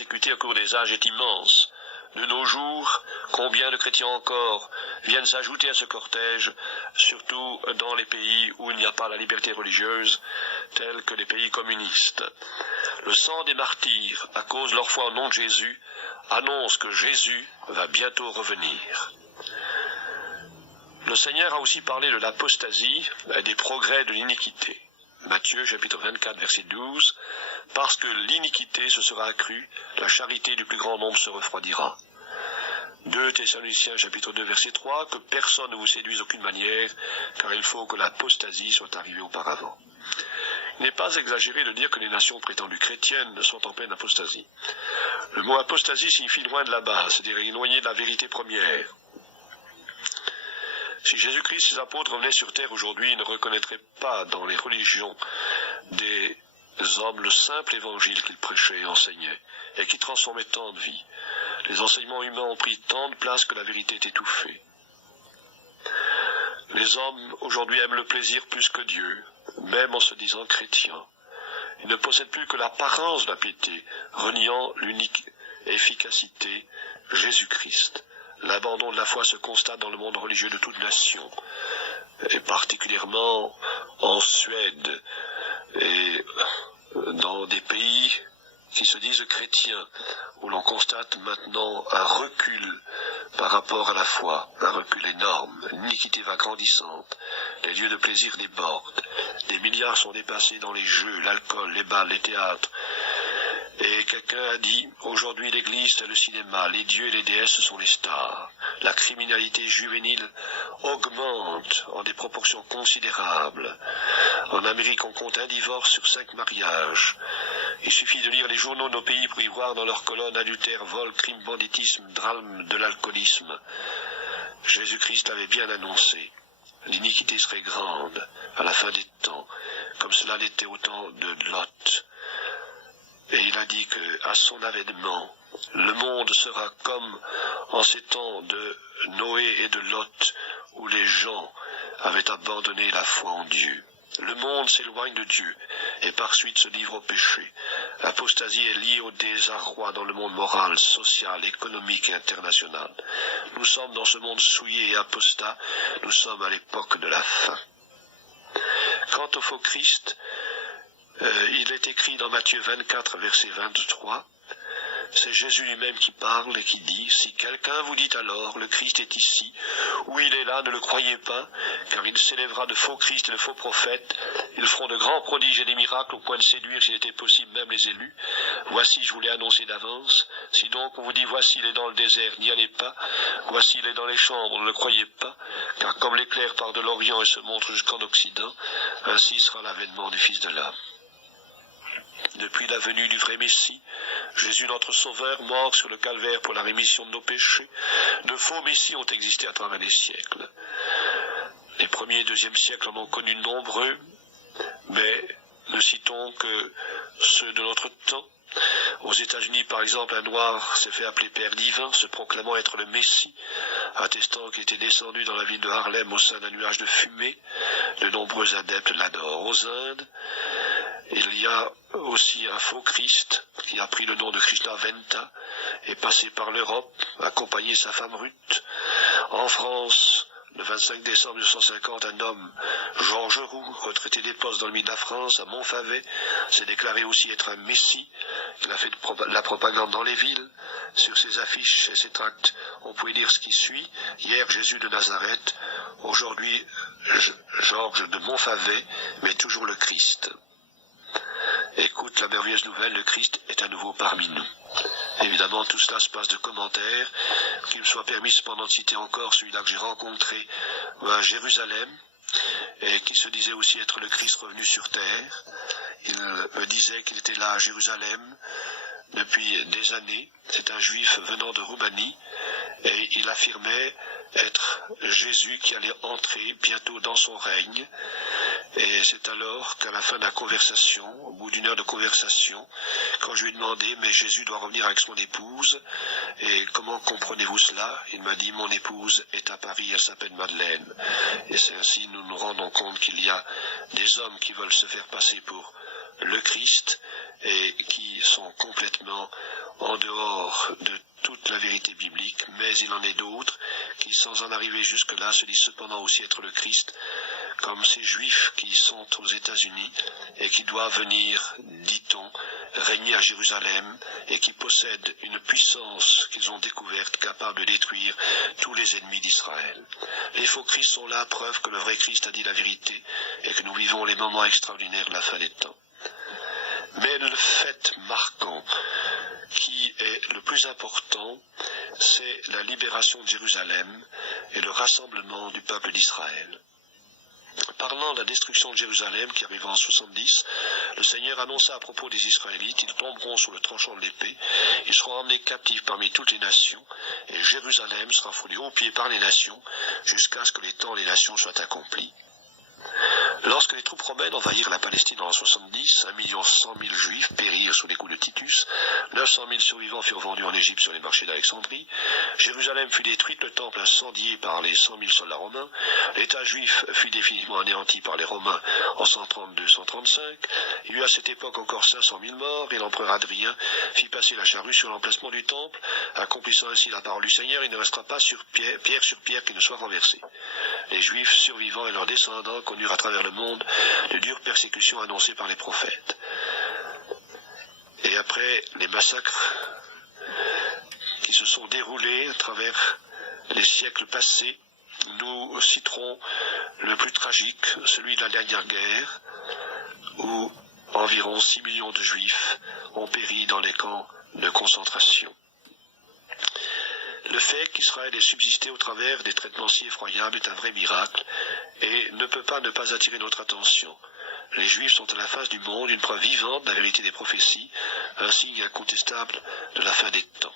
persécuté au cours des âges est immense. De nos jours, combien de chrétiens encore viennent s'ajouter à ce cortège, surtout dans les pays où il n'y a pas la liberté religieuse, tels que les pays communistes. Le sang des martyrs, à cause de leur foi au nom de Jésus, annonce que Jésus va bientôt revenir. Le Seigneur a aussi parlé de l'apostasie et des progrès de l'iniquité. Matthieu, chapitre 24, verset 12, « Parce que l'iniquité se sera accrue, la charité du plus grand nombre se refroidira. » 2 Thessaloniciens, chapitre 2, verset 3, « Que personne ne vous séduise d'aucune manière, car il faut que l'apostasie soit arrivée auparavant. » Il n'est pas exagéré de dire que les nations prétendues chrétiennes sont en pleine apostasie. Le mot apostasie signifie loin de la base, c'est-à-dire éloigné de la vérité première. Si Jésus-Christ et ses apôtres venaient sur terre aujourd'hui, ils ne reconnaîtraient pas dans les religions des hommes le simple évangile qu'ils prêchaient et enseignaient, et qui transformait tant de vies. Les enseignements humains ont pris tant de place que la vérité est étouffée. Les hommes aujourd'hui aiment le plaisir plus que Dieu, même en se disant chrétiens. Ils ne possèdent plus que l'apparence de la piété, reniant l'unique efficacité, Jésus-Christ. L'abandon de la foi se constate dans le monde religieux de toute nation, et particulièrement en Suède et dans des pays qui se disent chrétiens, où l'on constate maintenant un recul par rapport à la foi, un recul énorme, une iniquité va grandissante, les lieux de plaisir débordent, des milliards sont dépassés dans les jeux, l'alcool, les bals, les théâtres. Et quelqu'un a dit, aujourd'hui l'église c'est le cinéma, les dieux et les déesses sont les stars. La criminalité juvénile augmente en des proportions considérables. En Amérique, on compte un divorce sur 5 mariages. Il suffit de lire les journaux de nos pays pour y voir dans leurs colonnes adultère, vol, crime, banditisme, drame de l'alcoolisme. Jésus-Christ l'avait bien annoncé. L'iniquité serait grande à la fin des temps, comme cela l'était au temps de Lot. Et il a dit qu'à son avènement, le monde sera comme en ces temps de Noé et de Lot, où les gens avaient abandonné la foi en Dieu. Le monde s'éloigne de Dieu et par suite se livre au péché. L'apostasie est liée au désarroi dans le monde moral, social, économique et international. Nous sommes dans ce monde souillé et apostat, nous sommes à l'époque de la fin. Quant au faux Christ, il est écrit dans Matthieu 24, verset 23, c'est Jésus lui-même qui parle et qui dit, « Si quelqu'un vous dit alors, le Christ est ici, ou il est là, ne le croyez pas, car il s'élèvera de faux Christ et de faux prophètes, ils feront de grands prodiges et des miracles au point de séduire, s'il était possible, même les élus. Voici, je vous l'ai annoncé d'avance. Si donc on vous dit, voici, il est dans le désert, n'y allez pas, voici, il est dans les chambres, ne le croyez pas, car comme l'éclair part de l'Orient et se montre jusqu'en Occident, ainsi sera l'avènement des fils de l'homme. » Depuis la venue du vrai Messie, Jésus notre Sauveur, mort sur le calvaire pour la rémission de nos péchés, de faux Messies ont existé à travers les siècles. Les premiers et deuxième siècles en ont connu de nombreux, mais ne citons que ceux de notre temps. Aux États-Unis, par exemple, un noir s'est fait appeler Père divin, se proclamant être le Messie, attestant qu'il était descendu dans la ville de Harlem au sein d'un nuage de fumée. De nombreux adeptes l'adorent. Aux Indes, il y a aussi un faux Christ qui a pris le nom de Krishna Venta et passé par l'Europe, accompagné sa femme Ruth. En France, le 25 décembre 1950, un homme, Georges Roux, retraité des postes dans le milieu de la France, à Montfavet, s'est déclaré aussi être un messie. Il a fait de la propagande dans les villes. Sur ses affiches et ses tracts, on pouvait lire ce qui suit. Hier, Jésus de Nazareth. Aujourd'hui, Georges de Montfavet, mais toujours le Christ. Écoute la merveilleuse nouvelle, le Christ est à nouveau parmi nous. Évidemment, tout cela se passe de commentaires. Qu'il me soit permis cependant de citer encore celui-là que j'ai rencontré à Jérusalem, et qui se disait aussi être le Christ revenu sur terre. Il me disait qu'il était là à Jérusalem depuis des années. C'est un juif venant de Roumanie, et il affirmait être Jésus qui allait entrer bientôt dans son règne. Et c'est alors qu'à la fin de la conversation, au bout d'une heure de conversation, quand je lui ai demandé, mais Jésus doit revenir avec son épouse, et comment comprenez-vous cela? Il m'a dit, mon épouse est à Paris, elle s'appelle Madeleine. Et c'est ainsi nous nous rendons compte qu'il y a des hommes qui veulent se faire passer pour le Christ, et qui sont complètement en dehors de toute la vérité biblique, mais il en est d'autres qui, sans en arriver jusque-là, se disent cependant aussi être le Christ, comme ces Juifs qui sont aux États-Unis et qui doivent venir, dit-on, régner à Jérusalem et qui possèdent une puissance qu'ils ont découverte capable de détruire tous les ennemis d'Israël. Les faux Christ sont là, preuve que le vrai Christ a dit la vérité et que nous vivons les moments extraordinaires de la fin des temps. Mais le fait marquant qui est le plus important, c'est la libération de Jérusalem et le rassemblement du peuple d'Israël. Parlant de la destruction de Jérusalem qui arrivera en 70, le Seigneur annonça à propos des Israélites, ils tomberont sous le tranchant de l'épée, ils seront emmenés captifs parmi toutes les nations, et Jérusalem sera foulée aux pieds par les nations, jusqu'à ce que les temps des nations soient accomplis. Lorsque les troupes romaines envahirent la Palestine en l'an 70, 1 100 000 Juifs périrent sous les coups de Titus, 900 000 survivants furent vendus en Égypte sur les marchés d'Alexandrie, Jérusalem fut détruite, le temple incendié par les 100 000 soldats romains, l'État juif fut définitivement anéanti par les Romains en 132-135, il y eut à cette époque encore 500 000 morts, et l'empereur Adrien fit passer la charrue sur l'emplacement du temple, accomplissant ainsi la parole du Seigneur, il ne restera pas pierre sur pierre qui ne soit renversé. Les Juifs survivants et leurs descendants connurent à travers le monde de dures persécutions annoncées par les prophètes. Et après les massacres qui se sont déroulés à travers les siècles passés, nous citerons le plus tragique, celui de la dernière guerre, où environ 6 millions de Juifs ont péri dans les camps de concentration. Le fait qu'Israël ait subsisté au travers des traitements si effroyables est un vrai miracle et ne peut pas ne pas attirer notre attention. Les Juifs sont à la face du monde, une preuve vivante de la vérité des prophéties, un signe incontestable de la fin des temps.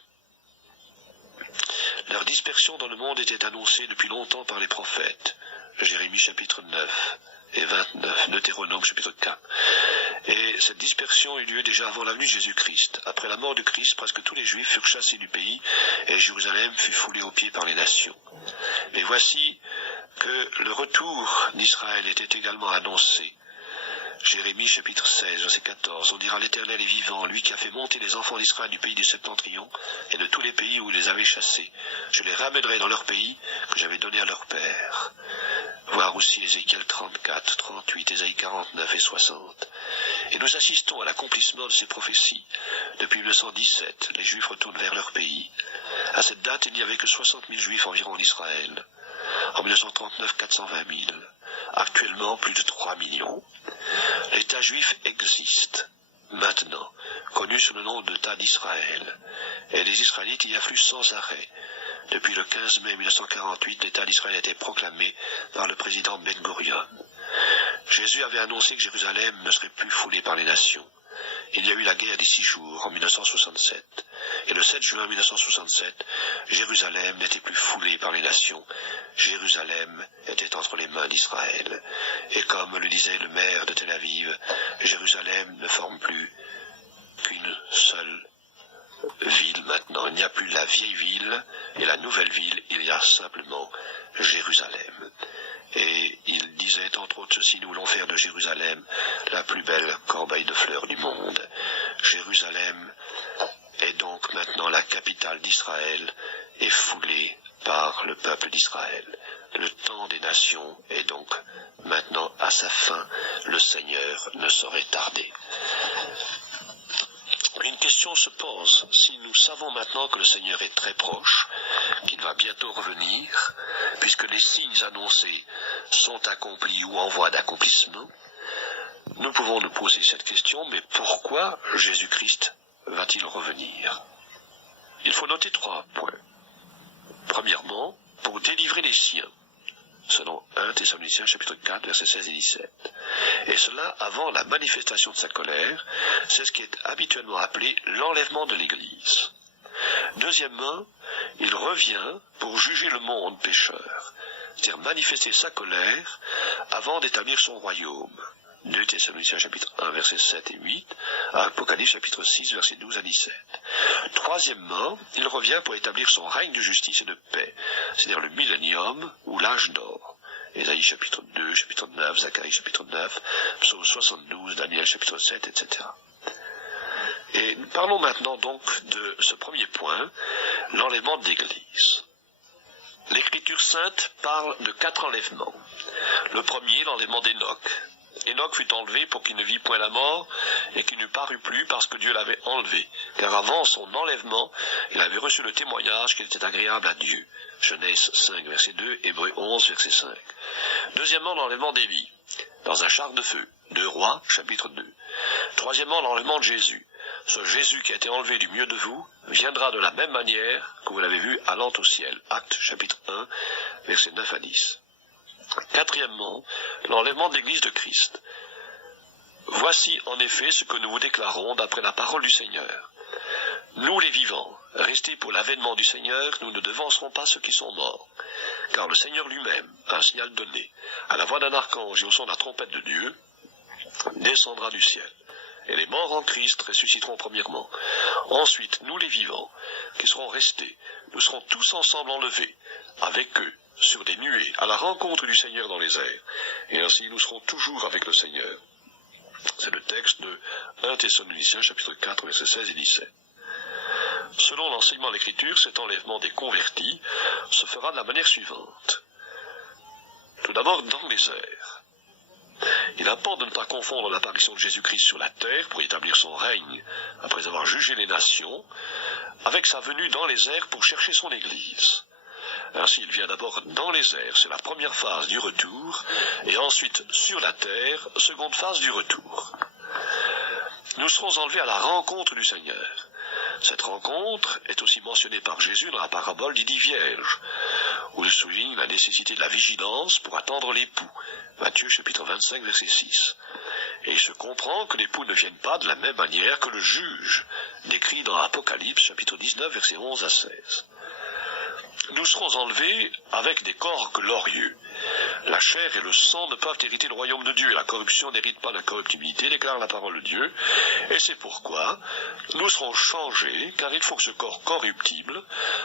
Leur dispersion dans le monde était annoncée depuis longtemps par les prophètes. Jérémie chapitre 9 et 29, Deutéronome chapitre 4. Et cette dispersion eut lieu déjà avant la venue de Jésus-Christ. Après la mort de Christ, presque tous les Juifs furent chassés du pays et Jérusalem fut foulée aux pieds par les nations. Mais voici que le retour d'Israël était également annoncé. Jérémie chapitre 16, verset 14, on dira l'Éternel est vivant, lui qui a fait monter les enfants d'Israël du pays du septentrion et de tous les pays où il les avait chassés. Je les ramènerai dans leur pays que j'avais donné à leur père. Voir aussi Ézéchiel 34, 38, Ésaïe 49 et 60. Et nous assistons à l'accomplissement de ces prophéties. Depuis 1917, les Juifs retournent vers leur pays. À cette date, il n'y avait que 60 000 Juifs environ en Israël. En 1939, 420 000. Actuellement, plus de 3 millions. L'État juif existe, maintenant, connu sous le nom d'État d'Israël. Et les Israélites y affluent sans arrêt. Depuis le 15 mai 1948, l'État d'Israël a été proclamé par le président Ben Gurion. Jésus avait annoncé que Jérusalem ne serait plus foulée par les nations. Il y a eu la guerre des 6 jours en 1967. Et le 7 juin 1967, Jérusalem n'était plus foulée par les nations. Jérusalem était entre les mains d'Israël. Et comme le disait le maire de Tel Aviv, Jérusalem ne forme plus qu'une seule ville maintenant. Il n'y a plus la vieille ville et la nouvelle ville, il y a simplement Jérusalem. Et il disait entre autres ceci, nous voulons faire de Jérusalem la plus belle corbeille de fleurs du monde. Jérusalem est donc maintenant la capitale d'Israël et foulée par le peuple d'Israël. Le temps des nations est donc maintenant à sa fin. Le Seigneur ne saurait tarder. Une question se pose, si nous savons maintenant que le Seigneur est très proche, qu'il va bientôt revenir, puisque les signes annoncés sont accomplis ou en voie d'accomplissement, nous pouvons nous poser cette question, mais pourquoi Jésus-Christ va-t-il revenir? Il faut noter 3 points. Premièrement, pour délivrer les siens, selon 1 Thessaloniciens chapitre 4, versets 16 et 17. Et cela avant la manifestation de sa colère, c'est ce qui est habituellement appelé l'enlèvement de l'Église. Deuxièmement, il revient pour juger le monde pécheur, c'est-à-dire manifester sa colère avant d'établir son royaume. 2 Thessaloniciens chapitre 1, versets 7 et 8, Apocalypse chapitre 6, versets 12 à 17. Troisièmement, il revient pour établir son règne de justice et de paix, c'est-à-dire le millénium ou l'âge d'or. Ésaïe chapitre 2, chapitre 9, Zacharie chapitre 9, Psaume 72, Daniel chapitre 7, etc. Et parlons maintenant donc de ce premier point, l'enlèvement de l'Église. L'Écriture sainte parle de 4 enlèvements. Le premier, l'enlèvement d'Hénoch. Hénoch fut enlevé pour qu'il ne vît point la mort et qu'il ne parut plus parce que Dieu l'avait enlevé. Car avant son enlèvement, il avait reçu le témoignage qu'il était agréable à Dieu. Genèse 5, verset 2, Hébreux 11, verset 5. Deuxièmement, l'enlèvement d'Élie, dans un char de feu. 2 Rois, chapitre 2. Troisièmement, l'enlèvement de Jésus. Ce Jésus qui a été enlevé du milieu de vous viendra de la même manière que vous l'avez vu allant au ciel. Actes, chapitre 1, versets 9 à 10. Quatrièmement, l'enlèvement de l'Église de Christ. Voici en effet ce que nous vous déclarons d'après la parole du Seigneur. Nous les vivants, restés pour l'avènement du Seigneur, nous ne devancerons pas ceux qui sont morts. Car le Seigneur lui-même, à un signal donné, à la voix d'un archange et au son de la trompette de Dieu, descendra du ciel. Et les morts en Christ ressusciteront premièrement. Ensuite, nous les vivants, qui serons restés, nous serons tous ensemble enlevés, avec eux, sur des nuées, à la rencontre du Seigneur dans les airs. Et ainsi, nous serons toujours avec le Seigneur. C'est le texte de 1 Thessaloniciens, chapitre 4, versets 16 et 17. Selon l'enseignement de l'Écriture, cet enlèvement des convertis se fera de la manière suivante. Tout d'abord, dans les airs. Il importe de ne pas confondre l'apparition de Jésus-Christ sur la terre pour établir son règne, après avoir jugé les nations, avec sa venue dans les airs pour chercher son Église. Ainsi, il vient d'abord dans les airs, c'est la première phase du retour, et ensuite sur la terre, seconde phase du retour. Nous serons enlevés à la rencontre du Seigneur. Cette rencontre est aussi mentionnée par Jésus dans la parabole des 10 vierges, où il souligne la nécessité de la vigilance pour attendre l'époux. Matthieu chapitre 25, verset 6. Et il se comprend que l'époux ne vienne pas de la même manière que le juge, décrit dans Apocalypse chapitre 19, verset 11 à 16. Nous serons enlevés avec des corps glorieux. La chair et le sang ne peuvent hériter le royaume de Dieu, et la corruption n'hérite pas l'incorruptibilité, déclare la parole de Dieu, et c'est pourquoi nous serons changés, car il faut que ce corps corruptible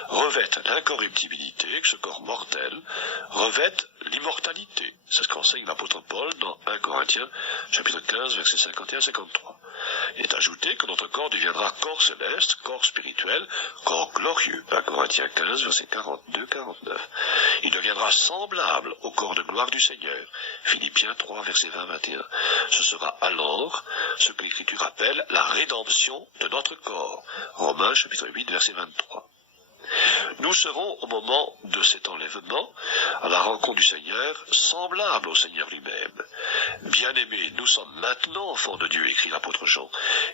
revête l'incorruptibilité, que ce corps mortel revête l'immortalité. C'est ce qu'enseigne l'apôtre Paul dans 1 Corinthiens, chapitre 15, versets 51-53. Il est ajouté que notre corps deviendra corps céleste, corps spirituel, corps glorieux. 1 Corinthiens 15, versets 42-49. Il deviendra semblable au corps de gloire du Seigneur. Philippiens 3, versets 20-21. Ce sera alors ce que l'Écriture appelle la rédemption de notre corps. Romains chapitre 8, verset 23. Nous serons, au moment de cet enlèvement, à la rencontre du Seigneur, semblables au Seigneur lui-même. Bien-aimés, nous sommes maintenant enfants de Dieu, écrit l'apôtre Jean,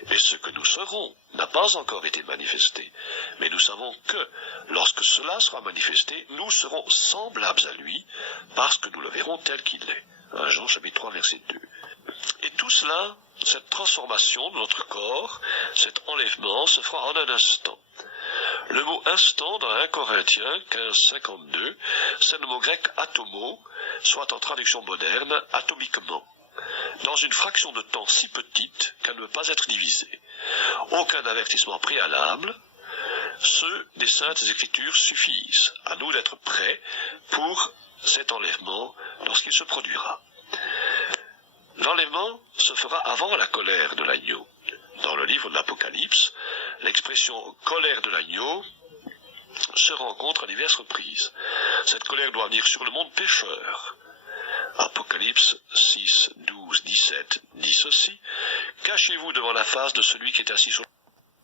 et ce que nous serons n'a pas encore été manifesté. Mais nous savons que, lorsque cela sera manifesté, nous serons semblables à lui, parce que nous le verrons tel qu'il est. 1 Jean chapitre 3, verset 2. Et tout cela, cette transformation de notre corps, cet enlèvement, se fera en un instant. Le mot instant dans 1 Corinthiens 15, 52, c'est le mot grec atomo, soit en traduction moderne, atomiquement, dans une fraction de temps si petite qu'elle ne peut pas être divisée. Aucun avertissement préalable, ceux des Saintes Écritures suffisent. À nous d'être prêts pour cet enlèvement lorsqu'il se produira. L'enlèvement se fera avant la colère de l'agneau. Dans le livre de l'Apocalypse, l'expression « colère de l'agneau » se rencontre à diverses reprises. Cette colère doit venir sur le monde pécheur. Apocalypse 6, 12, 17 dit ceci : « Cachez-vous devant la face de celui qui est assis sur